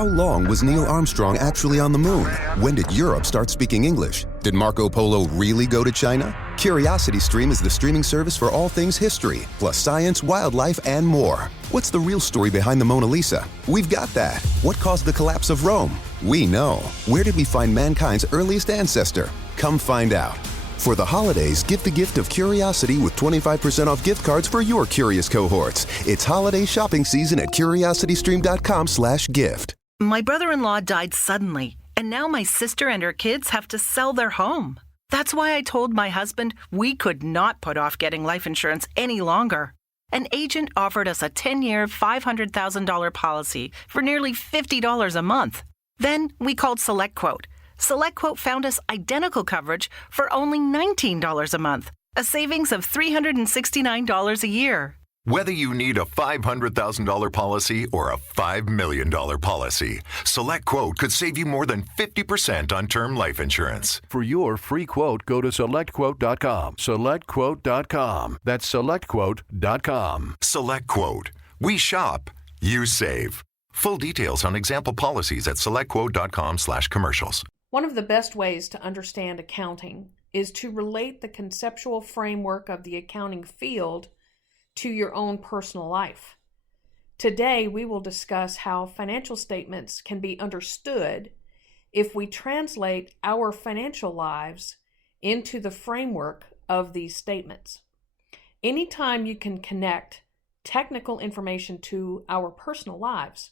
How long was Neil Armstrong actually on the moon? When did Europe start speaking English? Did Marco Polo really go to China? CuriosityStream is the streaming service for all things history, plus science, wildlife, and more. What's the real story behind the Mona Lisa? We've got that. What caused the collapse of Rome? We know. Where did we find mankind's earliest ancestor? Come find out. For the holidays, give the gift of curiosity with 25% off gift cards for your curious cohorts. It's holiday shopping season at curiositystream.com/gift. My brother-in-law died suddenly, and now my sister and her kids have to sell their home. That's why I told my husband we could not put off getting life insurance any longer. An agent offered us a 10-year, $500,000 policy for nearly $50 a month. Then we called SelectQuote. SelectQuote found us identical coverage for only $19 a month, a savings of $369 a year. Whether you need a $500,000 policy or a $5 million policy, SelectQuote could save you more than 50% on term life insurance. For your free quote, go to SelectQuote.com. SelectQuote.com. That's SelectQuote.com. SelectQuote. We shop, you save. Full details on example policies at SelectQuote.com/commercials. One of the best ways to understand accounting is to relate the conceptual framework of the accounting field to your own personal life. Today, we will discuss how financial statements can be understood if we translate our financial lives into the framework of these statements. Anytime you can connect technical information to our personal lives,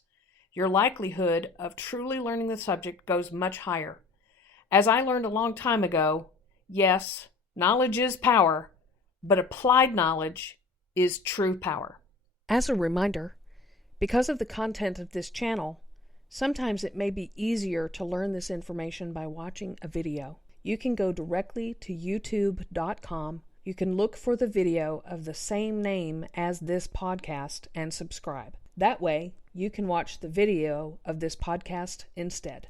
your likelihood of truly learning the subject goes much higher. As I learned a long time ago, yes, knowledge is power, but applied knowledge is true power. As a reminder, because of the content of this channel, sometimes it may be easier to learn this information by watching a video. You can go directly to youtube.com. You can look for the video of the same name as this podcast and subscribe. That way, you can watch the video of this podcast instead.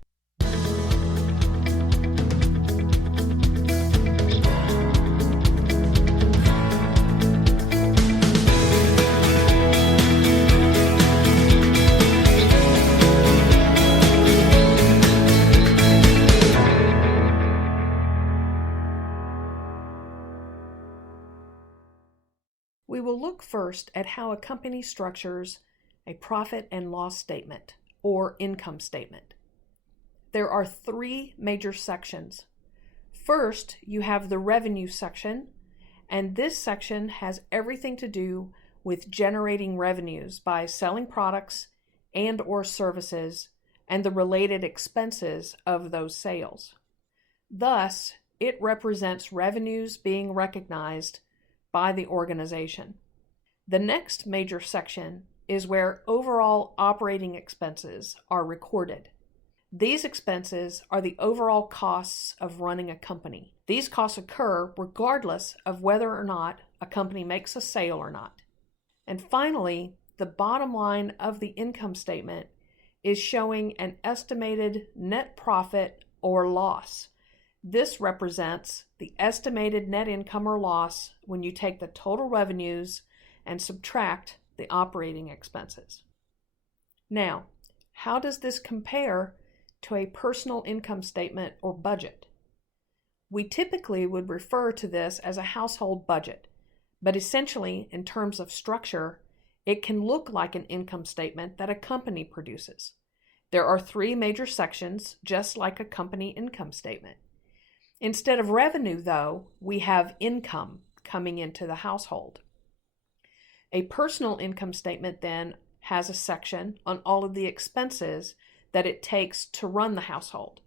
We will look first at how a company structures a profit and loss statement, or income statement. There are three major sections. First, you have the revenue section, and this section has everything to do with generating revenues by selling products and or services and the related expenses of those sales. Thus, it represents revenues being recognized by the organization. The next major section is where overall operating expenses are recorded. These expenses are the overall costs of running a company. These costs occur regardless of whether or not a company makes a sale or not. And finally, the bottom line of the income statement is showing an estimated net profit or loss. This represents the estimated net income or loss when you take the total revenues and subtract the operating expenses. Now, how does this compare to a personal income statement or budget? We typically would refer to this as a household budget, but essentially, in terms of structure, it can look like an income statement that a company produces. There are three major sections, just like a company income statement. Instead of revenue, though, we have income coming into the household. A personal income statement then has a section on all of the expenses that it takes to run the household.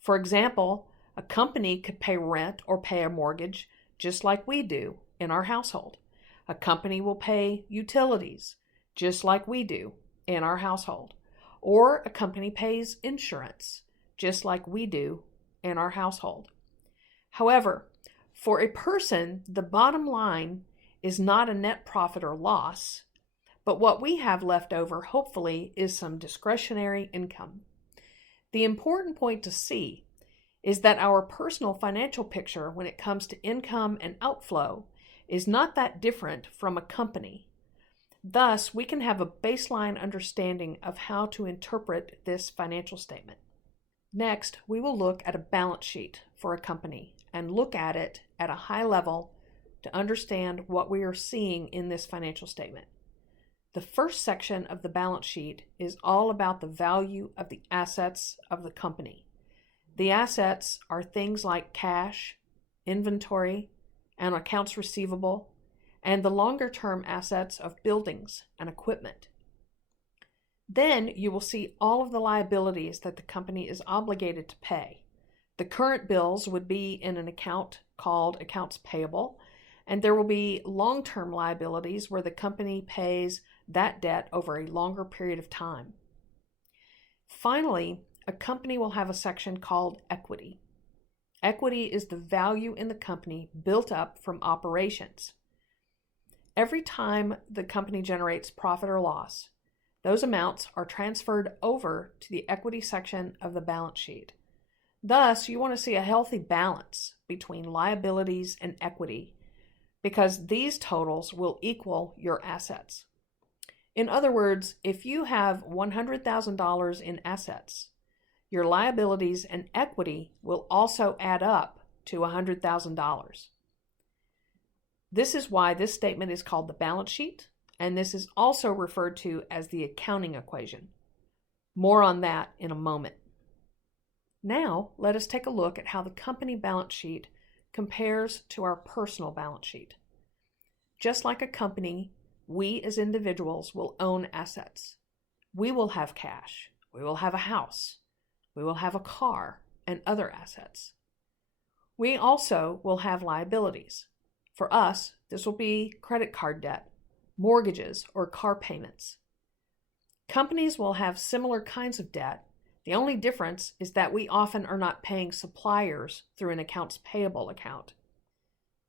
For example, a company could pay rent or pay a mortgage just like we do in our household. A company will pay utilities just like we do in our household. Or a company pays insurance just like we do in our household. However, for a person, the bottom line is not a net profit or loss, but what we have left over, hopefully, is some discretionary income. The important point to see is that our personal financial picture when it comes to income and outflow is not that different from a company. Thus, we can have a baseline understanding of how to interpret this financial statement. Next, we will look at a balance sheet for a company and look at it at a high level to understand what we are seeing in this financial statement. The first section of the balance sheet is all about the value of the assets of the company. The assets are things like cash, inventory, and accounts receivable, and the longer-term assets of buildings and equipment. Then you will see all of the liabilities that the company is obligated to pay. The current bills would be in an account called accounts payable, and there will be long-term liabilities where the company pays that debt over a longer period of time. Finally, a company will have a section called equity. Equity is the value in the company built up from operations. Every time the company generates profit or loss, those amounts are transferred over to the equity section of the balance sheet. Thus, you want to see a healthy balance between liabilities and equity because these totals will equal your assets. In other words, if you have $100,000 in assets, your liabilities and equity will also add up to $100,000. This is why this statement is called the balance sheet, and this is also referred to as the accounting equation. More on that in a moment. Now, let us take a look at how the company balance sheet compares to our personal balance sheet. Just like a company, we as individuals will own assets. We will have cash. We will have a house. We will have a car and other assets. We also will have liabilities. For us, this will be credit card debt, mortgages, or car payments. Companies will have similar kinds of debt. The only difference is that we often are not paying suppliers through an accounts payable account.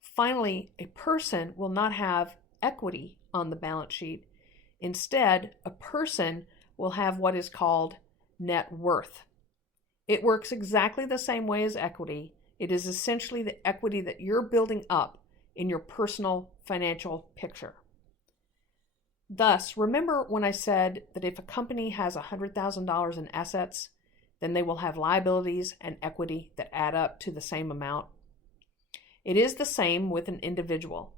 Finally, a person will not have equity on the balance sheet. Instead, a person will have what is called net worth. It works exactly the same way as equity. It is essentially the equity that you're building up in your personal financial picture. Thus, remember when I said that if a company has $100,000 in assets, then they will have liabilities and equity that add up to the same amount? It is the same with an individual.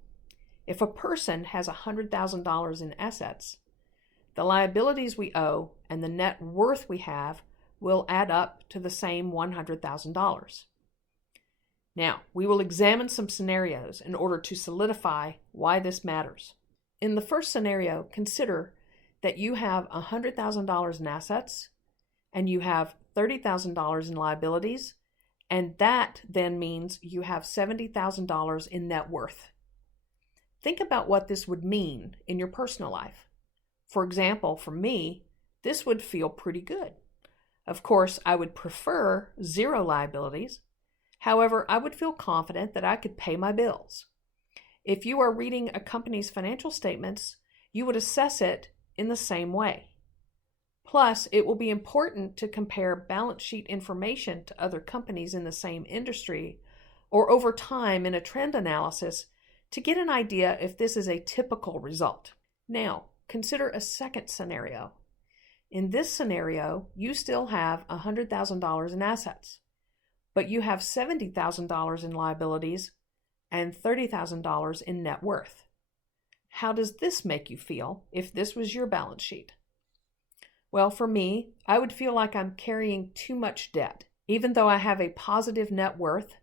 If a person has $100,000 in assets, the liabilities we owe and the net worth we have will add up to the same $100,000. Now, we will examine some scenarios in order to solidify why this matters. In the first scenario, consider that you have $100,000 in assets and you have $30,000 in liabilities, and that then means you have $70,000 in net worth. Think about what this would mean in your personal life. For example, for me, this would feel pretty good. Of course, I would prefer zero liabilities. However, I would feel confident that I could pay my bills. If you are reading a company's financial statements, you would assess it in the same way. Plus, it will be important to compare balance sheet information to other companies in the same industry or over time in a trend analysis to get an idea if this is a typical result. Now, consider a second scenario. In this scenario, you still have $100,000 in assets, but you have $70,000 in liabilities and $30,000 in net worth. How does this make you feel if this was your balance sheet? Well, for me, I would feel like I'm carrying too much debt. Even though I have a positive net worth,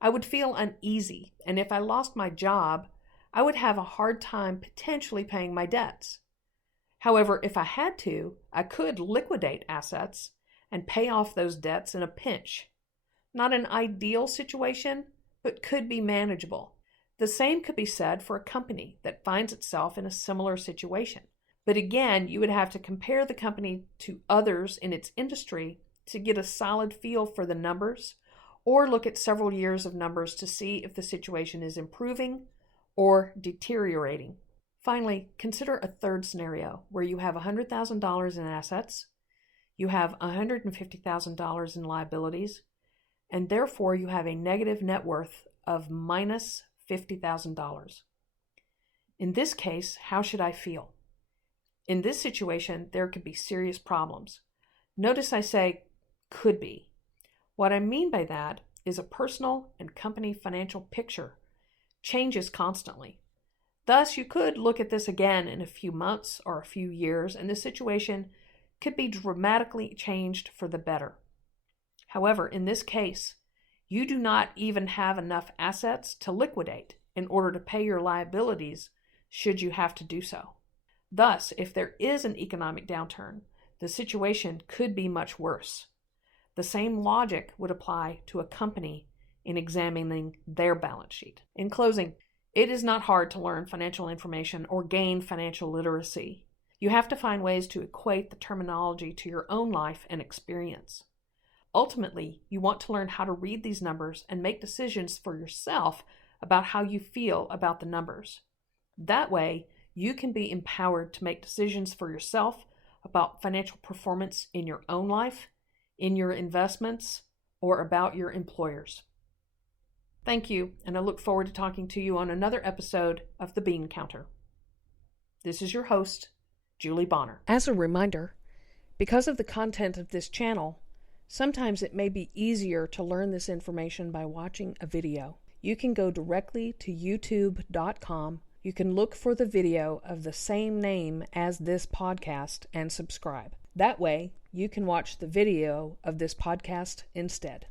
I would feel uneasy, and if I lost my job, I would have a hard time potentially paying my debts. However, if I had to, I could liquidate assets and pay off those debts in a pinch. Not an ideal situation, but could be manageable. The same could be said for a company that finds itself in a similar situation. But again, you would have to compare the company to others in its industry to get a solid feel for the numbers, or look at several years of numbers to see if the situation is improving or deteriorating. Finally, consider a third scenario where you have $100,000 in assets, you have $150,000 in liabilities, and therefore you have a negative net worth of minus $50,000. In this case, how should I feel? In this situation, there could be serious problems. Notice I say could be. What I mean by that is a personal and company financial picture changes constantly. Thus, you could look at this again in a few months or a few years, and the situation could be dramatically changed for the better. However, in this case, you do not even have enough assets to liquidate in order to pay your liabilities should you have to do so. Thus, if there is an economic downturn, the situation could be much worse. The same logic would apply to a company in examining their balance sheet. In closing, it is not hard to learn financial information or gain financial literacy. You have to find ways to equate the terminology to your own life and experience. Ultimately, you want to learn how to read these numbers and make decisions for yourself about how you feel about the numbers. That way, you can be empowered to make decisions for yourself about financial performance in your own life, in your investments, or about your employers. Thank you, and I look forward to talking to you on another episode of The Bean Counter. This is your host, Julie Bonner. As a reminder, because of the content of this channel, sometimes it may be easier to learn this information by watching a video. You can go directly to youtube.com. You can look for the video of the same name as this podcast and subscribe. That way, you can watch the video of this podcast instead.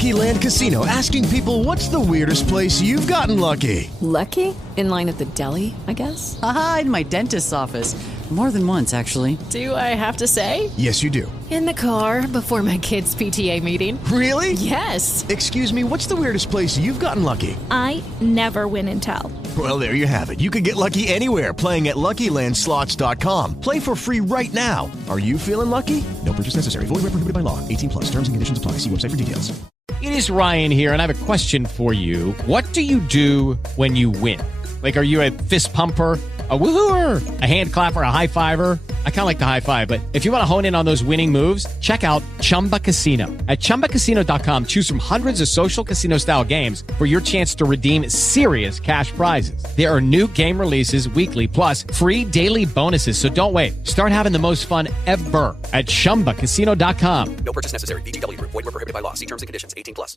Lucky Land Casino, asking people, what's the weirdest place you've gotten lucky? Lucky? In line at the deli, I guess? Aha, in my dentist's office. More than once, actually. Do I have to say? Yes, you do. In the car before my kids' PTA meeting. Really? Yes. Excuse me, what's the weirdest place you've gotten lucky? I never win and tell. Well, there you have it. You can get lucky anywhere, playing at LuckyLandSlots.com. Play for free right now. Are you feeling lucky? No purchase necessary. Void where prohibited by law. 18+. Terms and conditions apply. See website for details. It is Ryan here, and I have a question for you. What do you do when you win? Like, are you a fist pumper, a woo-hooer, a hand clapper, a high-fiver? I kind of like the high-five, but if you want to hone in on those winning moves, check out Chumba Casino. At ChumbaCasino.com, choose from hundreds of social casino-style games for your chance to redeem serious cash prizes. There are new game releases weekly, plus free daily bonuses, so don't wait. Start having the most fun ever at ChumbaCasino.com. No purchase necessary. VGW Group. Void where prohibited by law. See terms and conditions. 18+.